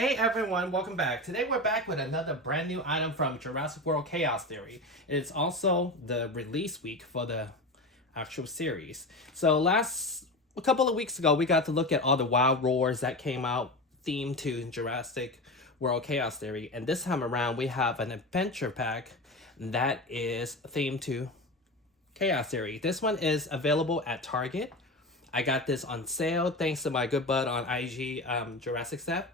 Hey everyone, welcome back. Today we're back with another brand new item from Jurassic World Chaos Theory. It's also the release week for the actual series. So a couple of weeks ago, we got to look at all the wild roars that came out themed to Jurassic World Chaos Theory. And this time around, we have an adventure pack that is themed to Chaos Theory. This one is available at Target. I got this on sale thanks to my good bud on IG, Jurassic Staff.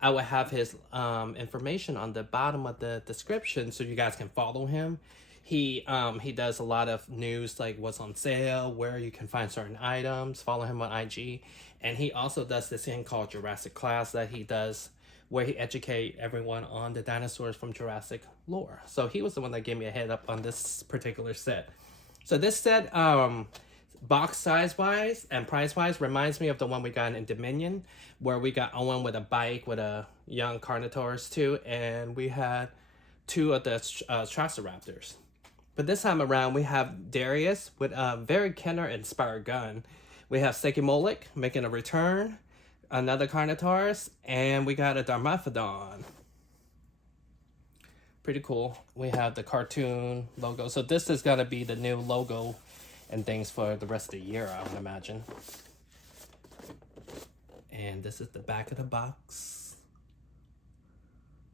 I will have his information on the bottom of the description so you guys can follow him. He does a lot of news like what's on sale, where you can find certain items. Follow him on IG, and he also does this thing called Jurassic Class that he does, where he educate everyone on the dinosaurs from Jurassic lore. So he was the one that gave me a head up on this particular set. So this set, box size wise and price wise, reminds me of the one we got in Dominion, where we got Owen with a bike with a young Carnotaurus too, and we had two of the Triceratops. But this time around, we have Darius with a very Kenner inspired gun. We have Sekimolik making a return, another Carnotaurus, and we got a Darmaphodon. Pretty cool. We have the cartoon logo. So this is gonna be the new logo and things for the rest of the year, I would imagine. And this is the back of the box.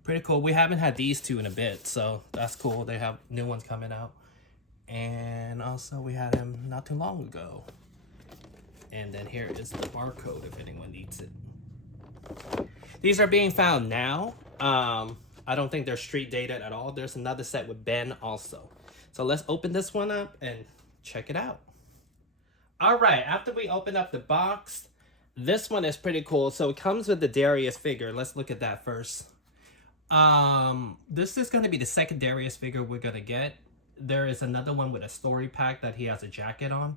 Pretty cool. We haven't had these two in a bit, so that's cool. They have new ones coming out. And also we had him not too long ago. And then here is the barcode if anyone needs it. These are being found now. I don't think they're street dated at all. There's another set with Ben also. So let's open this one up and check it out. All right, after we open up the box, this one is pretty cool. So it comes with the Darius figure. Let's look at that first. This is going to be the second Darius figure we're going to get. There is another one with a story pack that he has a jacket on.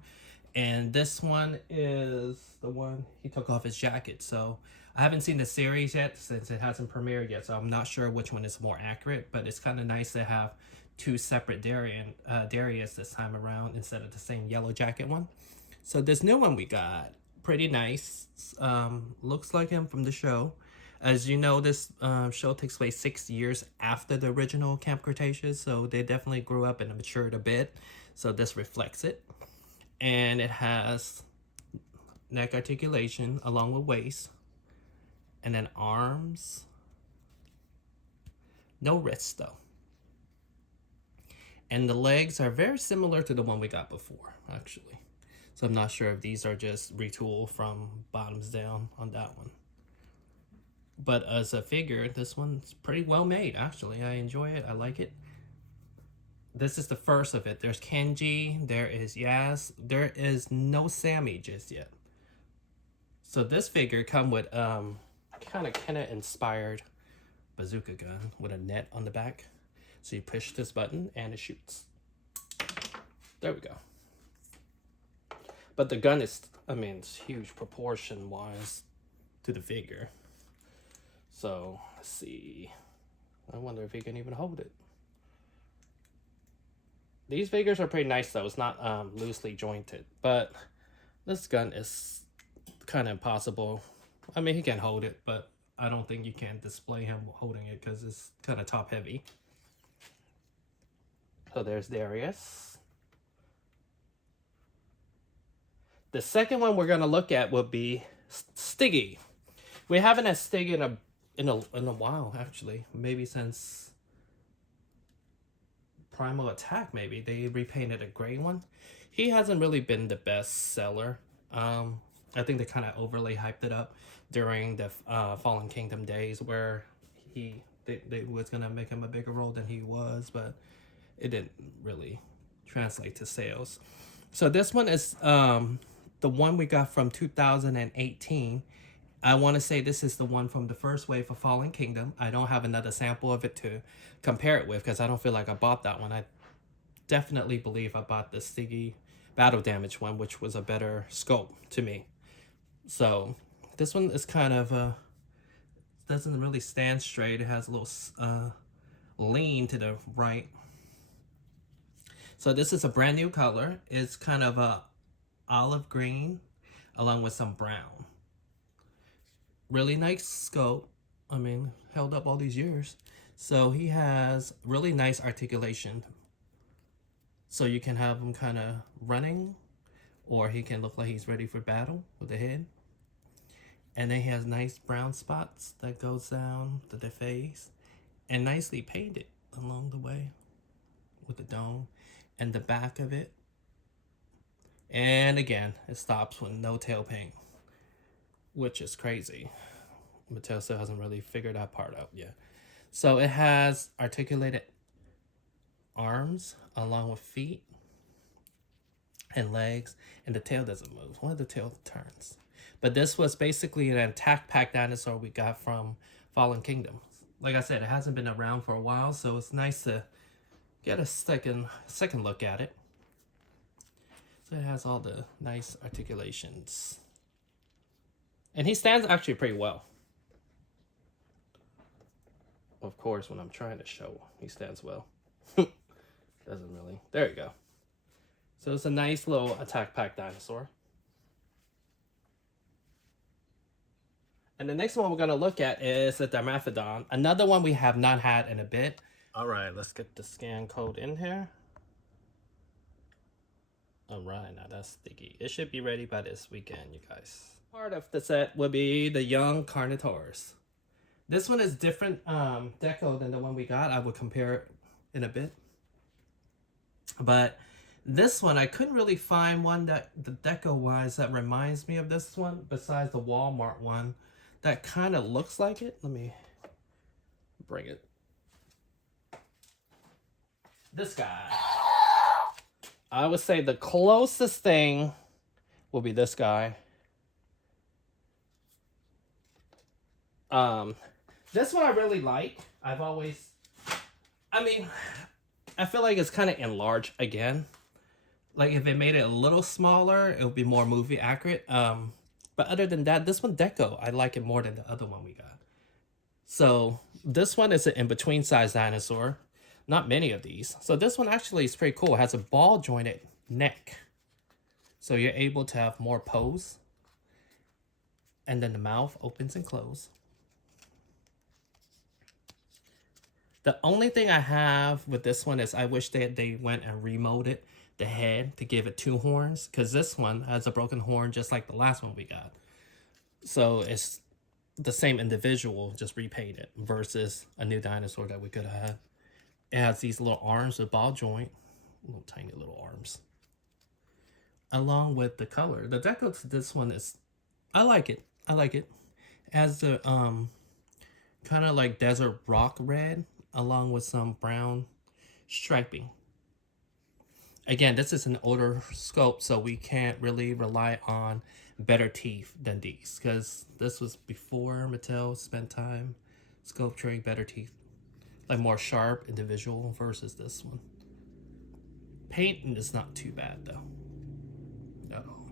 And this one is the one he took off his jacket. So I haven't seen the series yet since it hasn't premiered yet. So I'm not sure which one is more accurate. But it's kind of nice to have two separate Darius this time around instead of the same yellow jacket one. So this new one we got, pretty nice. Looks like him from the show. As you know, this show takes place 6 years after the original Camp Cretaceous, so they definitely grew up and matured a bit. So this reflects it. And it has neck articulation along with waist. And then arms. No wrists though. And the legs are very similar to the one we got before, actually. So I'm not sure if these are just retooled from bottoms down on that one. But as a figure, this one's pretty well made, actually. I enjoy it. I like it. This is the first of it. There's Kenji. There is Yas. There is no Sammy just yet. So this figure come with kind of Kenner-inspired bazooka gun with a net on the back. So you push this button and it shoots. There we go. But the gun is, it's huge proportion-wise to the figure. So, let's see. I wonder if he can even hold it. These figures are pretty nice though. It's not loosely jointed. But this gun is kind of impossible. He can hold it, but I don't think you can display him holding it because it's kind of top heavy. So there's Darius. The second one we're going to look at will be Stiggy. We haven't had Stiggy in a while, actually. Maybe since Primal Attack, maybe. They repainted a gray one. He hasn't really been the best seller. I think they kind of overly hyped it up during the Fallen Kingdom days where they was going to make him a bigger role than he was, but it didn't really translate to sales. So this one is the one we got from 2018. I want to say this is the one from the first wave of Fallen Kingdom. I don't have another sample of it to compare it with because I don't feel like I bought that one. I definitely believe I bought the Stiggy Battle Damage one, which was a better scope to me. So this one is kind of doesn't really stand straight. It has a little lean to the right. So this is a brand new color. It's kind of a olive green along with some brown. Really nice scope. I mean, held up all these years. So he has really nice articulation. So you can have him kind of running, or he can look like he's ready for battle with the head. And then he has nice brown spots that goes down to the face and nicely painted along the way with the dome and the back of it. And again, it stops with no tail paint, which is crazy. Mattel still hasn't really figured that part out yet. So it has articulated arms along with feet and legs, and the tail doesn't move. One of the tail turns. But this was basically an attack pack dinosaur we got from Fallen Kingdom. Like I said, it hasn't been around for a while, so it's nice to get a second look at it. So it has all the nice articulations. And he stands actually pretty well. Of course, when I'm trying to show, he stands well. Doesn't really. There you go. So it's a nice little attack pack dinosaur. And the next one we're going to look at is the Dimorphodon. Another one we have not had in a bit. All right, let's get the scan code in here. All right, now that's sticky. It should be ready by this weekend, you guys. Part of the set will be the young Carnotaurus. This one is different deco than the one we got. I will compare it in a bit. But this one, I couldn't really find one that, the deco-wise, that reminds me of this one, besides the Walmart one, that kind of looks like it. Let me bring it. This guy. I would say the closest thing will be this guy. This one I really like. I feel like it's kind of enlarged again. Like if it made it a little smaller, it would be more movie accurate. But other than that, this one deco, I like it more than the other one we got. So this one is an in-between size dinosaur. Not many of these. So this one actually is pretty cool. It has a ball jointed neck. So you're able to have more pose. And then the mouth opens and closes. The only thing I have with this one is I wish they went and remolded the head to give it 2 horns, because this one has a broken horn just like the last one we got. So it's the same individual, just repainted, versus a new dinosaur that we could have had. It has these little arms with ball joint, little tiny little arms, along with the color. The deco to this one is, I like it. It has the kind of like desert rock red, along with some brown striping. Again, this is an older sculpt, so we can't really rely on better teeth than these, because this was before Mattel spent time sculpturing better teeth. Like more sharp individual versus this one. Painting is not too bad though. At all.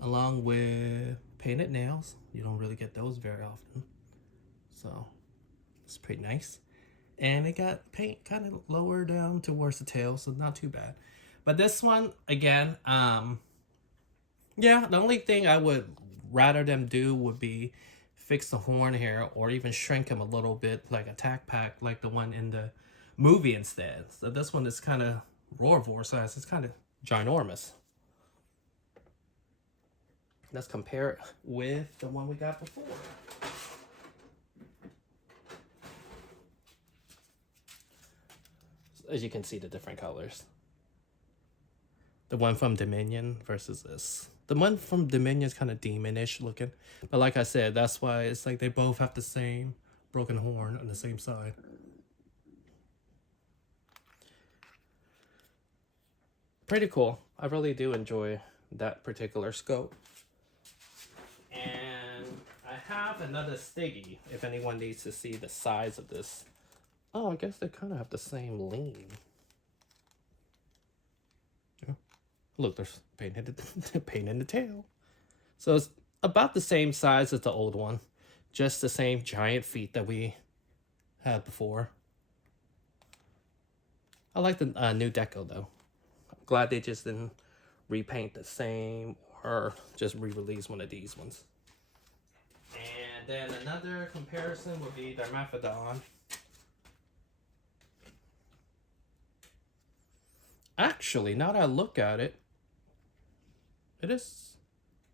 Along with painted nails. You don't really get those very often. So it's pretty nice. And it got paint kind of lower down towards the tail, so not too bad. But this one, again, yeah, the only thing I would rather them do would be fix the horn here, or even shrink him a little bit, like a tack pack, like the one in the movie instead. So this one is kind of Roarvor size. It's kind of ginormous. Let's compare it with the one we got before. As you can see, the different colors. The one from Dominion versus this. The one from Dominion is kind of demonish looking. But like I said, that's why it's like they both have the same broken horn on the same side. Pretty cool. I really do enjoy that particular scope. And I have another Stiggy, if anyone needs to see the size of this. Oh, I guess they kind of have the same lean. Yeah. Look, there's paint in the tail. So it's about the same size as the old one. Just the same giant feet that we had before. I like the new deco, though. I'm glad they just didn't repaint the same or just re-release one of these ones. And And then another comparison would be Dimetrodon. Actually, now that I look at it, it is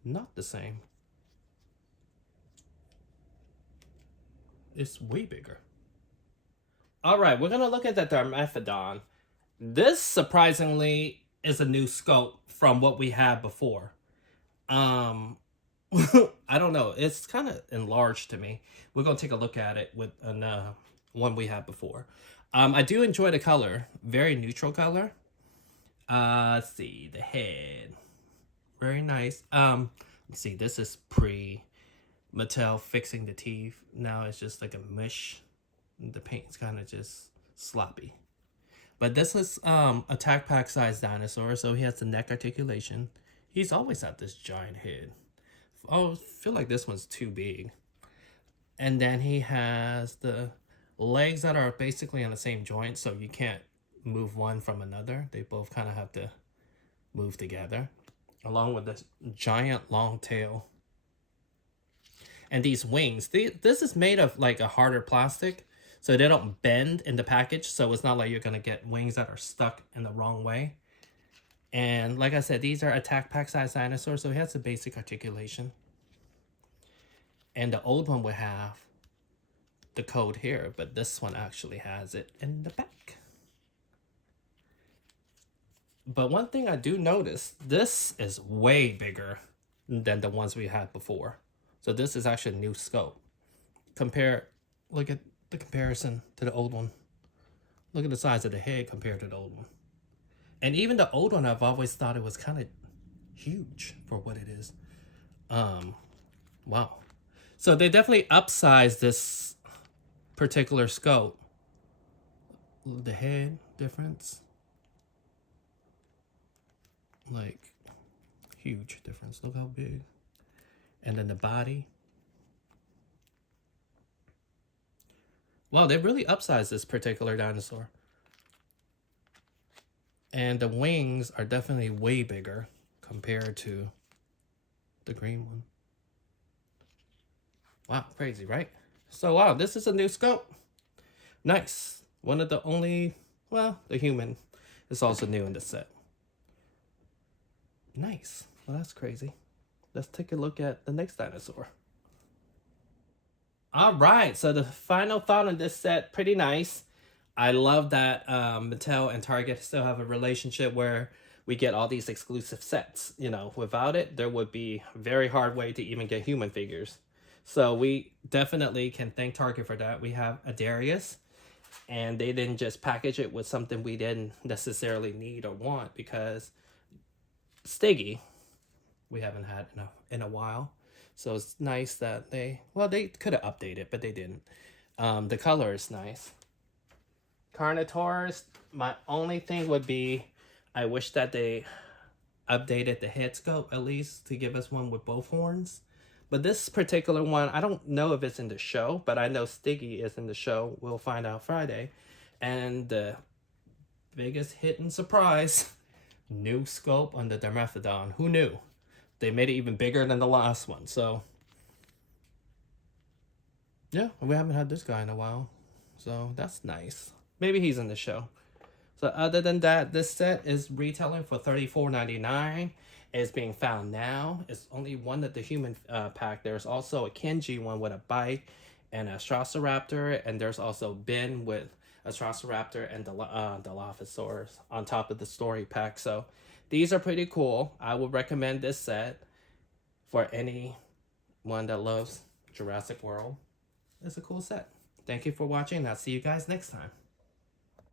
not the same. It's way bigger. All right, we're gonna look at the Dimetrodon. This surprisingly is a new sculpt from what we had before. I don't know. It's kind of enlarged to me. We're gonna take a look at it with one we had before. I do enjoy the color, very neutral color. Let's see the head, very nice. Let's see. This is pre Mattel fixing the teeth. Now it's just like a mush. The paint's kind of just sloppy. But this is attack pack size dinosaur, so he has the neck articulation. He's always had this giant head. Oh, I feel like this one's too big. And then he has the legs that are basically on the same joint, so you can't move one from another. They both kind of have to move together, along with this giant long tail. And these wings, this is made of like a harder plastic, so they don't bend in the package, so it's not like you're gonna get wings that are stuck in the wrong way. And like I said, these are attack pack size dinosaurs, so he has the basic articulation. And the old one would have the code here, but this one actually has it in the back. But one thing I do notice, this is way bigger than the ones we had before. So this is actually a new scope. Look at the comparison to the old one. Look at the size of the head compared to the old one. And even the old one, I've always thought it was kind of huge for what it is. Wow. So they definitely upsized this particular scope. The head difference. Like, huge difference. Look how big. And then the body. Wow, they really upsized this particular dinosaur. And the wings are definitely way bigger compared to the green one. Wow, crazy, right? So, wow, this is a new scope. Nice. One of the only, well, the human is also new in the set. Nice. Well, that's crazy. Let's take a look at the next dinosaur. All right, so the final thought on this set, pretty nice. I love that Mattel and Target still have a relationship where we get all these exclusive sets. You know, without it, there would be a very hard way to even get human figures. So we definitely can thank Target for that. We have a Darius, and they didn't just package it with something we didn't necessarily need or want, because Stiggy, we haven't had in a while. So it's nice that they could have updated, but they didn't. The color is nice. Carnotaurus, my only thing would be, I wish that they updated the head sculpt at least to give us one with both horns. But this particular one, I don't know if it's in the show, but I know Stiggy is in the show. We'll find out Friday. And the biggest hidden surprise, new sculpt on the Dimetrodon. Who knew? They made it even bigger than the last one. So, yeah, we haven't had this guy in a while. So, that's nice. Maybe he's in the show. So, other than that, this set is retailing for $34.99. It's being found now. It's only one of the human pack. There's also a Kenji one with a bike and a Strassoraptor. And there's also Ben with a Strassoraptor and the Dilophosaurus on top of the story pack. So, these are pretty cool. I would recommend this set for anyone that loves Jurassic World. It's a cool set. Thank you for watching, and I'll see you guys next time.